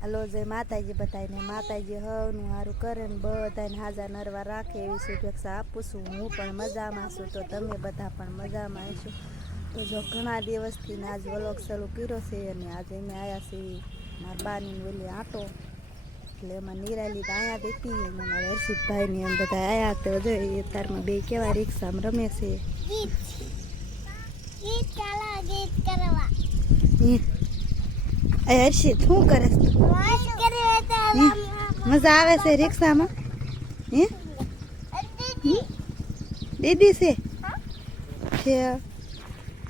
હાલો જય માતાજી બધાને માતાજી હવનું સારું કરે ને બધાને હાજા નરવા રાખે એવી શુભેચ્છા આપું છું. હું પણ મજામાં છું તો તમે બધા પણ મજામાં હશો? તો જો ઘણા દિવસથી ને આજ વ્લોગ ચાલુ કર્યો છે અને આજે અમે આવ્યા છીએ મારા બાની ઓલી આંટો. એટલે એમાં નિરાલી તો અહીંયા દેતી અને મારા હર્ષિતભાઈ ને એમ બધા આવ્યા તો જો એ તારમાં બે કેવા રિક્ષામાં રમે છે. ગીત. કરવા. એ હર્ષિત શું કરે? મજા આવે છે રિક્ષામાં? હે? દીદી દીદી છે? છે.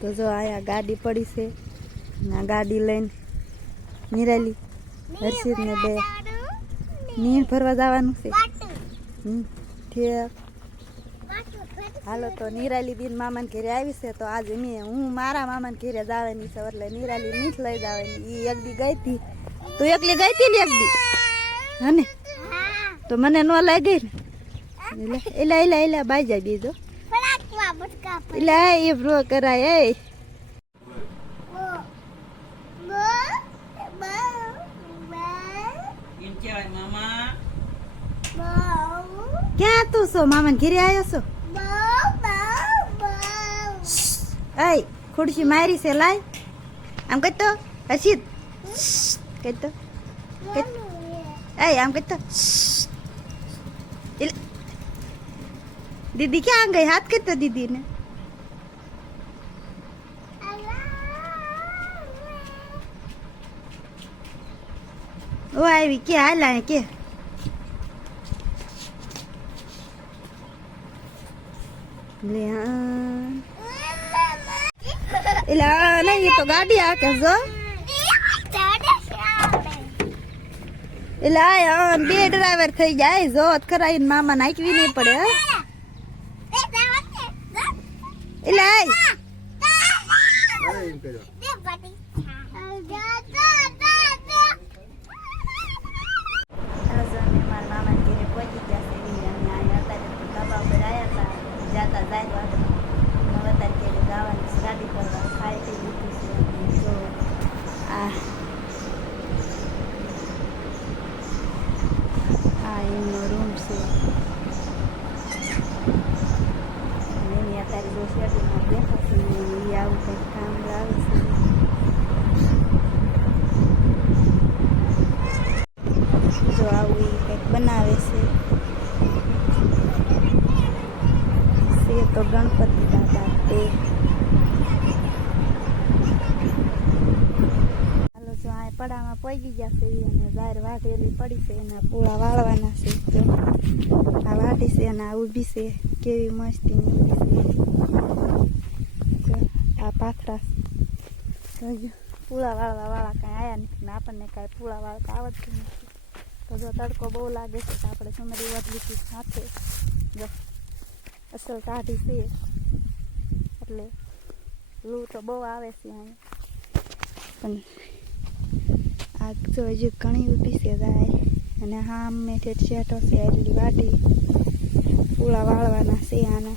તો જો અહીંયા ગાડી પડી છે. ના ગાડી લઈને નિરાલી હર્ષિત ને બે. નીર ભરવા જવાનું છે. હમ ઠીક હાલો તો નિરાલી બેન મામાને ઘેરે આવી છે તો આજે મેં હું મારા મામાને ઘરે જવાની છે એટલે નિરાલી મીઠ લઈ જવાની એ એક દી ગઈ હતી. તું એકલી ગઈ હતી ને એક દી? હને? તો મને ન લઈ ગઈ ને? એટલે એલા એલા એલા બાઈ જાય બીજો. એટલે એ બ્રો કરાય એ. ક્યાં તું છો? મામાને ઘેરે આવ્યો છો બો બો બો એય ખુરશી મારી છે લાય આમ કહેતો હર્ષિત કહેતો એય આમ કહેતો દીદી ક્યાં ગઈ હાથ કહેતો દીદીને ઓ આવી કે હાલા કે લે હા એટલે નહીં તો ગાડી આ કે જો એટલે આ બે ડ્રાઈવર થઈ જાય જો કરાવીને મામા નાખવી નહીં પડે. એટલે આય હાલો જો અમે મારા મામાના ઘરે પહોંચી ગયા છે ઈ અને અહીંયા અત્યારે ધાબા ઉપર આવ્યા હતા જાતા જાય વાગે હવે અત્યારે ક્યારે જવાનું છે ગાડી કરવા ખાઈ પી લીધું છે અને જો આ એમનો રૂમ છે એની અત્યારે શેડમાં બેઠા છે એ આવું કંઈક કામ લાવે છે જો આવું એ કંઈક બનાવે છે તો ગણપતિ દાદા તે હાલો જો આ પડામાં પગી ગયા છે અને બહાર વાટેલી પડી છે એના પૂળા વાળવાના છે આ વાટી છે અને આ ઊભી છે. કેવી મસ્તી ઊભી આ પાથરા પૂળા વાળવા વાળા કાંઈ આયા નથી ને આપણને કાંઈ પૂળા વાળતા આવડતું નથી. તો જો, તડકો બહુ લાગે છે તો આપણે સુમરી વટલીથી સાથે જો, અસલ કાઢી છે. એટલે લૂ તો બહુ આવે છે અહીંયા પણ આ તો હજી ઘણી ઊભી છે. જાય અને હા મેં ઠેઠ છે વાટી પૂળા વાળવાના છે આના.